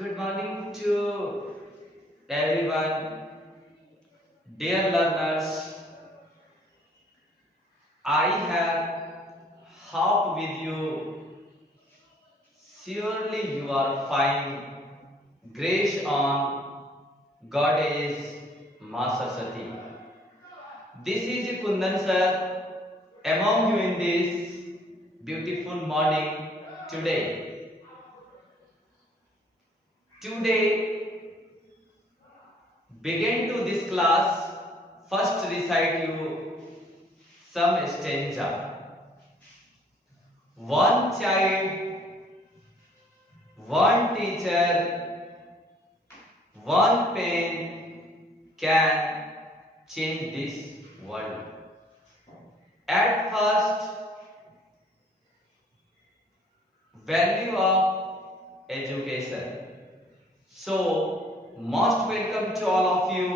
Good morning to everyone, dear learners. I have hope with you. Surely you are fine. Grace on Goddess Ma Saraswati. This is Kundan sir among you in this beautiful morning today. Today, begin to this class. First recite you some stanza. One child, one teacher, one pen can change this world. At first, value of education. So, most welcome to all of you,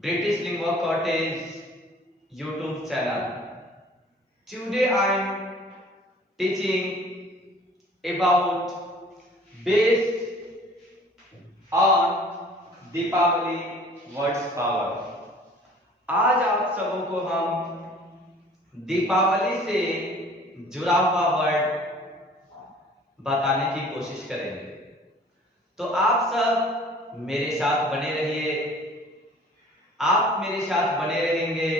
British Lingua Cottage YouTube channel. Today I am teaching about based on Deepawali words power. आज आप सबों को हम दीपावली से जुड़ा हुआ word बताने की कोशिश करेंगे, तो आप सब मेरे साथ बने रहिए। आप मेरे साथ बने रहेंगे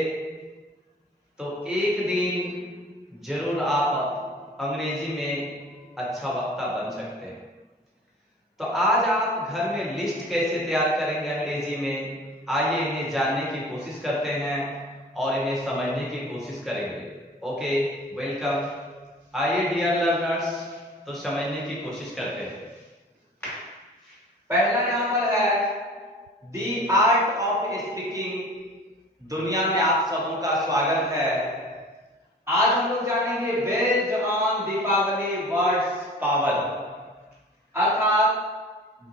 तो एक दिन जरूर आप अंग्रेजी में अच्छा वक्ता बन सकते हैं। तो आज आप घर में लिस्ट कैसे तैयार करेंगे अंग्रेजी में, आइए इन्हें जानने की कोशिश करते हैं और इन्हें समझने की कोशिश करेंगे। Okay, welcome. आइए डियर लर्नर्स, तो समझने की कोशिश करते हैं। पहला यहाँ पर है दी आर्ट ऑफ स्पीकिंग। दुनिया में आप सबों का स्वागत है। आज हम लोग जानेंगे based on Deepawali words power, अर्थात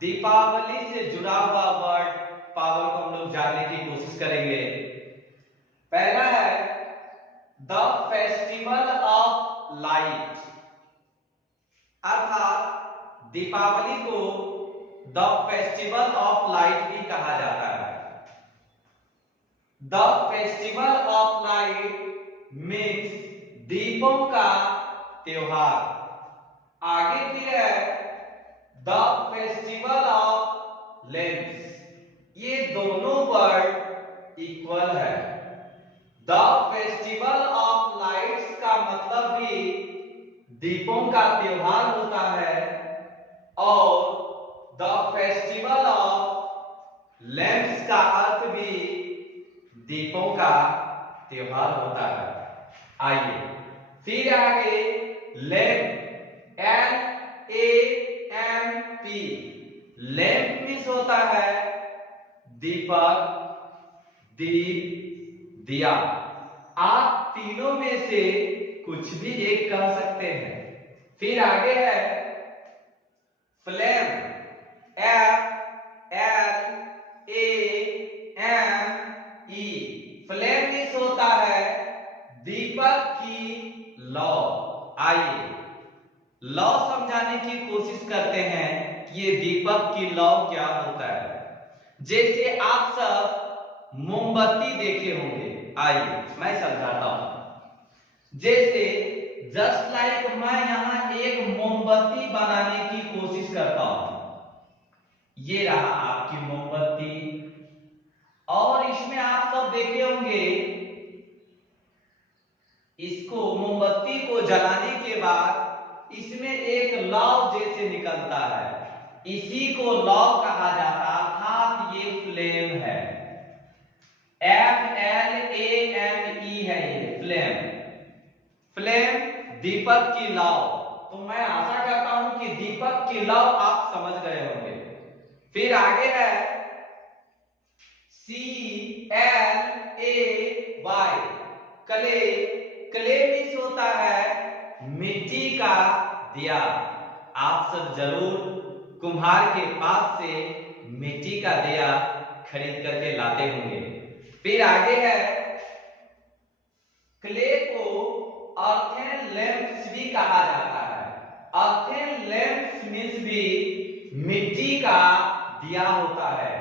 दीपावली से जुड़ा हुआ वर्ड पावर को हम लोग जानने की कोशिश करेंगे। पहला है द फेस्टिवल ऑफ लाइट, अर्थात दीपावली को द फेस्टिवल ऑफ लाइट भी कहा जाता है। The festival of light means दीपों का त्योहार। आगे फिर है द फेस्टिवल ऑफ लैम्प्स। ये दोनों वर्ड इक्वल है। द फेस्टिवल ऑफ लाइट्स का मतलब भी दीपों का त्योहार होता है और द फेस्टिवल ऑफ लैम्प्स का अर्थ भी दीपों का त्योहार होता है। आइए फिर आगे लैम्प, LAMP, लैम्प मीन्स होता है दीपक, दीप, दिया। आप तीनों में से कुछ भी एक कह सकते हैं। फिर आगे है फ्लेम, FLAME। फ्लेम मीन्स होता है दीपक की लौ। आइए लौ समझाने की कोशिश करते हैं कि ये दीपक की लौ क्या होता है। जैसे आप सब मोमबत्ती देखे होंगे, आइए मैं समझाता हूं। जैसे जस्ट लाइक मैं यहां एक मोमबत्ती बनाने की कोशिश करता हूं। ये रहा आपकी मोमबत्ती और इसमें आप सब देखे होंगे, इसको मोमबत्ती को जलाने के बाद इसमें एक लौ जैसे निकलता है, इसी को लौ कहा जाता है, अर्थात ये फ्लेम है। FLAME है ये फ्लेम। फ्लेम दीपक की लौ। तो मैं आशा करता हूं कि दीपक की लौ आप समझ गए होंगे। फिर आगे है CLAY, क्ले। क्ले मीन्स होता है मिट्टी का दिया। आप सब जरूर कुम्हार के पास से मिट्टी का दिया खरीद करके लाते होंगे। फिर आगे है क्ले को अर्थेन लैंप्स भी कहा जाता है। अर्थेन लैंप्स मीन्स भी मिट्टी मिट्टी का दिया होता है।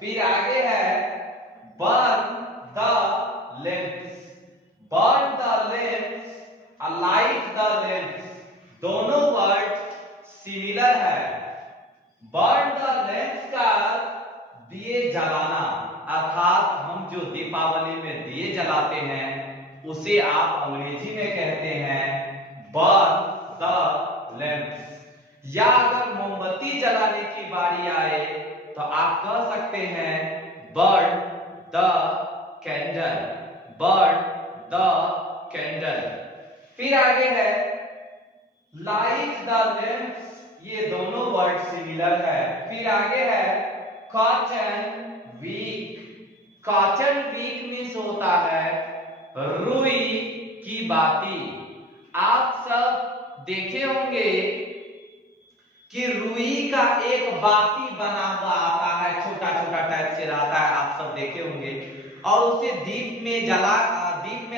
फिर आगे है burn the lamps, burn the lamps, light the lamps, दोनों वर्ड सिमिलर है। बर्न द लैंप्स का दिए जलाना, अर्थात हम जो दीपावली में दिए जलाते हैं उसे आप अंग्रेजी में कहते हैं बर्न द लैंप्स। या अगर मोमबत्ती जलाने की बारी आए तो आप कह सकते हैं burn the candle, burn the candle. फिर आगे है लाइट द लैंप्स, ये दोनों वर्ड सिमिलर है। फिर आगे है cotton wick, cotton wick means होता है रुई की बाती। आप सब देखे होंगे कि रुई का एक बाती बना हुआ आता है, छोटा छोटा टाइप से रहता है, आप सब देखे होंगे, और उसे दीप में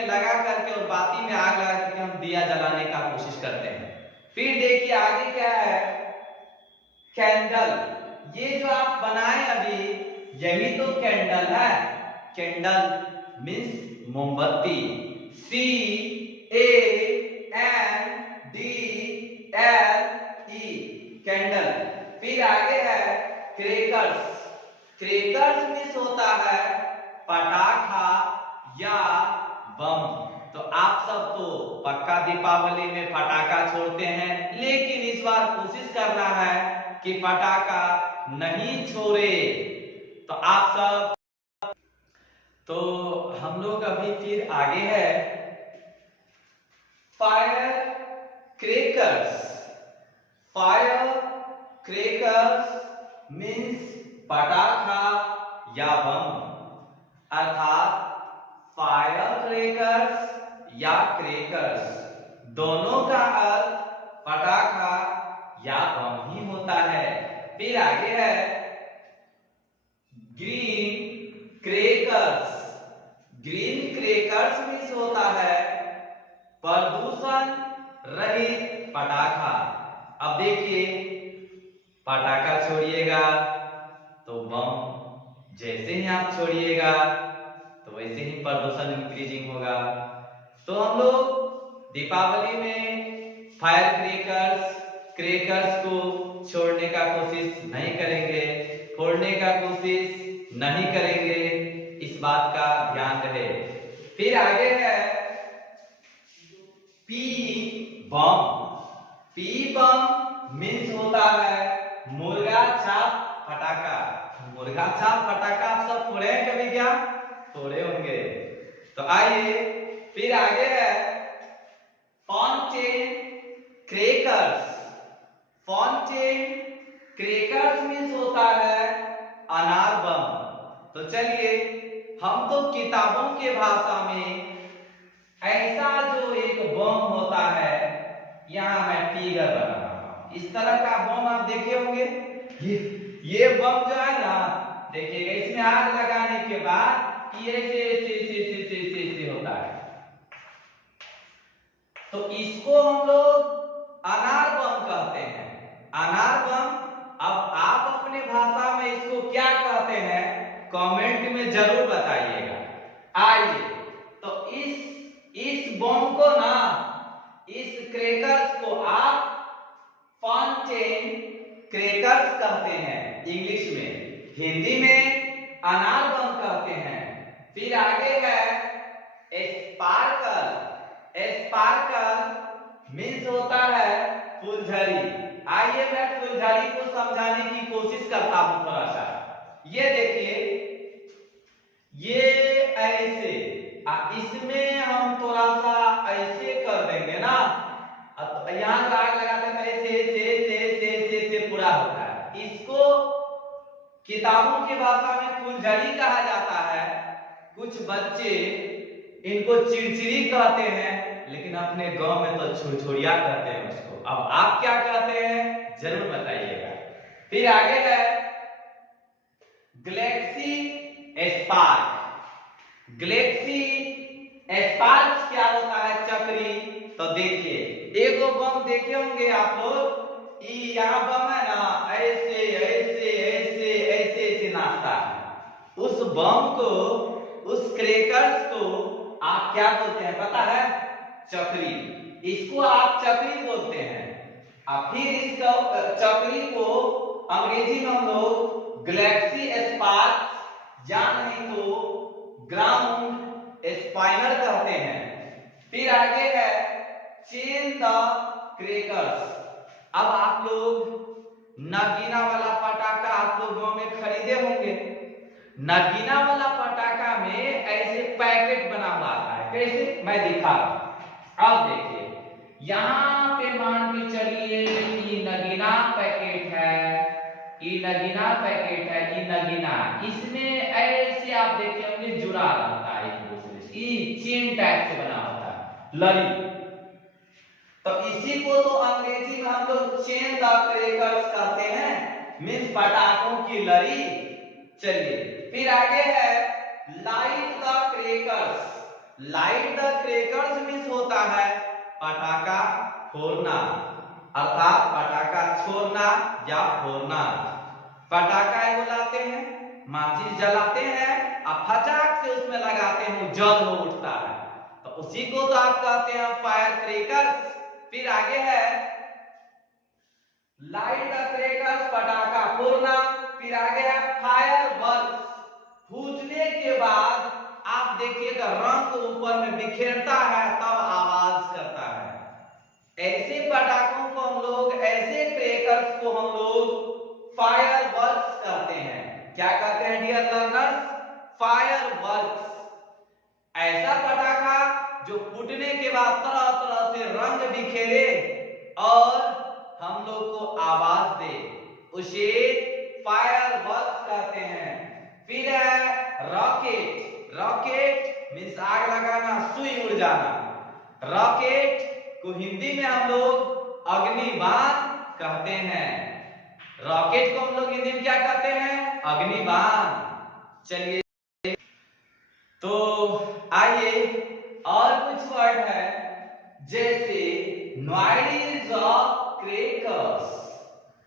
लगा करके और बाती में आग लगा करके हम दिया जलाने का कोशिश करते हैं। फिर देखिए आगे क्या है कैंडल, ये जो आप बनाए अभी यही तो कैंडल है। कैंडल मीन्स मोमबत्ती, CANDLE कैंडल। फिर आगे है क्रैकर्स, क्रैकर्स मीन्स होता है पटाखा या बम। तो आप सब तो पक्का दीपावली में पटाखा छोड़ते हैं, लेकिन इस बार कोशिश करना है कि पटाखा नहीं छोड़े। तो आप सब, तो हम लोग अभी फिर आगे है fire crackers, fire crackers means पटाखा या बम, अर्थात फायर क्रैकर्स या क्रैकर्स दोनों का अर्थ पटाखा या बम ही होता है। फिर आगे है green crackers, green crackers means होता है प्रदूषण रहित पटाखा। अब देखिए पटाखा छोड़िएगा तो बम, जैसे ही आप छोड़िएगा तो वैसे ही प्रदूषण इंक्रीजिंग होगा। तो हम लोग दीपावली में फायर क्रैकर्स को छोड़ने का कोशिश नहीं करेंगे, फोड़ने का कोशिश नहीं करेंगे, इस बात का ध्यान रहे। फिर आगे है पी बम, पी बम मीन्स होता है मुर्गा छाप पटाखा। मुर्गा छाप पटाखा आप सब फोड़े हैं कभी क्या? फोड़े होंगे। तो आइए फिर आगे है fountain crackers, fountain crackers means होता है अनार बम। तो चलिए हम तो किताबों के भाषा में ऐसा जो एक बम होता है, यहाँ मैं टिगर बना रहा हूं, इस तरह का बम आप देखे होंगे। ये बम जो है ना, देखिएगा इसमें आग लगाने के बाद ये ऐसे होता है, तो इसको हम लोग अनार बम कहते हैं, अनार बम। अब आप अपने भाषा में इसको क्या कहते हैं कमेंट में जरूर बताइएगा। आइए तो इस बम को ना, इस क्रैकर्स को आप फाउंटेन क्रैकर्स कहते हैं इंग्लिश में, हिंदी में अनार बम कहते हैं। फिर आगे है स्पार्कल, स्पार्कल मीन्स होता है फुलझड़ी। आइए मैं फुलझड़ी को समझाने की कोशिश करता हूं थोड़ा सा। ये देखिए ये ऐसे, इसमें हम थोड़ा सा ऐसे कर देंगे ना, तो यहां से आग लगाते हैं ऐसे पूरा होता है। इसको किताबों की भाषा में फुलझड़ी कहा जाता है। कुछ बच्चे इनको चिड़चिड़ी कहते हैं, लेकिन अपने गांव में तो छुरछुरिया कहते हैं उसको। अब आप क्या कहते हैं जरूर बताइएगा। फिर आगे है गैलेक्सी स्पार्क, गैलेक्सी स्पार्क क्या होता है चक्री। तो देखिए एगो बम देखे होंगे आप लोग, यहाँ बम है ना, ऐसे उस बम को, उस क्रैकर्स को आप क्या बोलते हैं पता है? चक्री। इसको आप चक्री बोलते हैं। अब फिर इसका चक्री को अंग्रेजी में हम लोग गैलेक्सी स्पार्क या नहीं तो ग्राउंड स्पाइनर कहते हैं। फिर आगे है चेन द क्रैकर्स। अब आप लोग नगीना वाला पटाखा आप लोग गांव में खरीदे होंगे। नगीना वाला पटाखा में ऐसे पैकेट बना हुआ आता है। कैसे? मैं दिखा रहा हूं। अब देखिए, यहाँ पे मान के चलिए कि नगीना पैकेट है, ये नगीना पैकेट है, ये नगीना। इसमें ऐसे आप देखे होंगे जुड़ा रहता है एक दूसरे से, ये चेन टाइप से बना होता है, लड़ी। तो इसी को तो अंग्रेजी में हम लोग चेन द क्रैकर्स कहते हैं, मींस पटाखों की लड़ी। चलिए फिर आगे है light the crackers. Light the crackers means होता है पटाखा फोड़ना, अर्थात पटाखा छोड़ना या फोड़ना। पटाखा जलाते हैं, माचिस जलाते हैं और फटाक से उसमें लगाते हैं, जल हो उठता है, तो उसी को तो आप कहते हैं फायर क्रैकर्स। फिर आगे है लाइट द क्रैकर्स, पटाखा फोड़ना। फिर आगे है फायर वर्क्स। फूटने के बाद आप देखिएगा रंग को ऊपर में बिखेरता है तब आवाज करता है। ऐसे पटाखों को हम लोग, ऐसे क्रैकर्स को हम लोग फायर वर्क्स कहते हैं। क्या कहते हैं डियर लर्नर्स? Fire works. ऐसा पटाखा जो फूटने के बाद तरह तरह से रंग बिखेरे और हम लोग को आवाज दे, उसे फायर वर्क्स कहते हैं। फिर है रॉकेट। रॉकेट मींस आग लगाना, सुई उड़ जाना। रॉकेट को हिंदी में हम लोग अग्निबाण कहते हैं। रॉकेट को हम लोग हिंदी में क्या कहते हैं? अग्निबाण। चलिए तो आइए और कुछ वर्ड है, जैसे noise of crackers.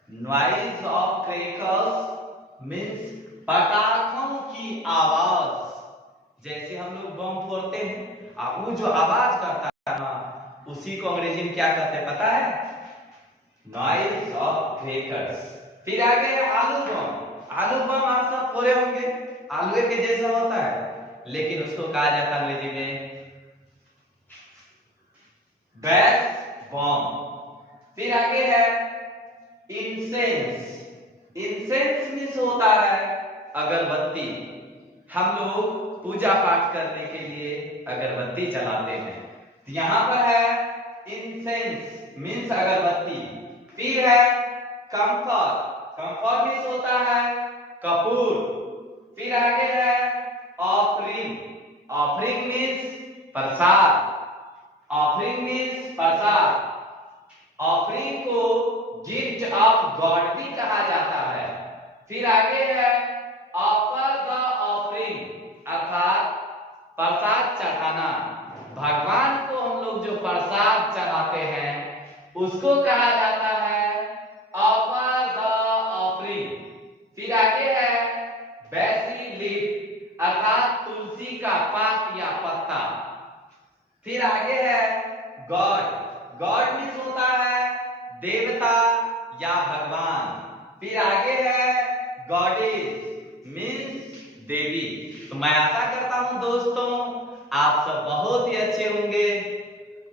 Noise of crackers means पटाखों की आवाज। जैसे हम लोग बम फोड़ते हैं, आप वो जो आवाज करता है ना, उसी को अंग्रेजी में क्या कहते हैं पता है? Noise of crackers. फिर आगे आलू बम। आलू बम आप सब फोड़े होंगे, आलू के जैसा होता है, लेकिन उसको कहा जाता है अंग्रेजी में बैस बम। फिर आगे है इंसेंस। इंसेंस मींस होता है अगरबत्ती। हम लोग पूजा पाठ करने के लिए अगरबत्ती जलाते हैं, तो यहां पर है इंसेंस मींस अगरबत्ती। फिर है कंफर। कंफर मींस होता है कपूर। फिर आगे है ऑफरिंग। ऑफरिंग मींस प्रसाद। ऑफरिंग मींस प्रसाद। ऑफरिंग को गिफ्ट ऑफ गॉड भी कहा जाता है। फिर आगे है ऑफर द ऑफरिंग, अर्थात प्रसाद चढ़ाना। भगवान को हम लोग जो प्रसाद चढ़ाते हैं उसको कहा जाता है ऑफर द ऑफरिंग। फिर आगे है बेसिल लीफ, अर्थात तुलसी का पात या पत्ता। फिर आगे है गॉड। गॉड मींस होता है देवता या भगवान। फिर आगे है गॉडेस मींस देवी। तो मैं आशा करता हूं दोस्तों आप सब बहुत ही अच्छे होंगे।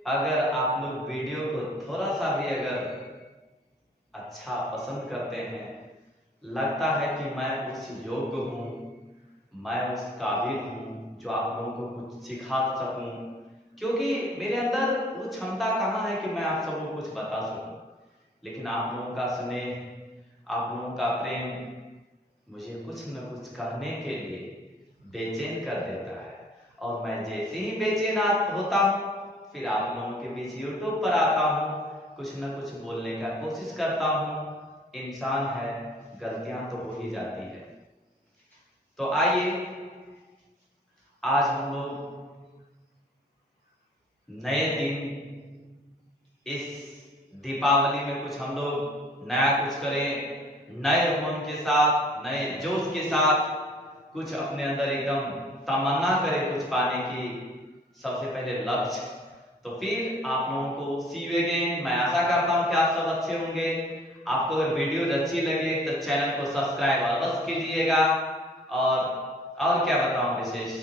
अगर आप लोग वीडियो को थोड़ा सा भी अगर अच्छा पसंद करते हैं, लगता है कि मैं उस योग्य हूं, मैं उस काबिल हूं जो आप लोगों को कुछ सिखा सकूं, क्योंकि मेरे अंदर वो क्षमता कहाँ है कि मैं आप सबको कुछ बता सकूं। लेकिन आप लोगों का स्नेह, आप लोगों का प्रेम मुझे कुछ न कुछ करने के लिए बेचैन कर देता है, और मैं जैसे ही बेचैन होता हूँ फिर आप लोगों के बीच यूट्यूब पर आता हूँ, कुछ न कुछ बोलने का कोशिश करता हूँ। इंसान है, गलतियां तो हो ही जाती है। तो आइए आज हम लोग नए दिन, इस दीपावली में कुछ हम लोग नया कुछ करें, नए उमंग के साथ, नए जोश के साथ। कुछ अपने अंदर एकदम तमन्ना करे कुछ पाने की, सबसे पहले लक्ष्य। तो फिर आप लोगों को सी यू अगेन। मैं आशा करता हूं कि आप सब अच्छे होंगे। आपको अगर वीडियो अच्छी लगे तो चैनल को सब्सक्राइब अवश्य कीजिएगा। और क्या बताऊं विशेष,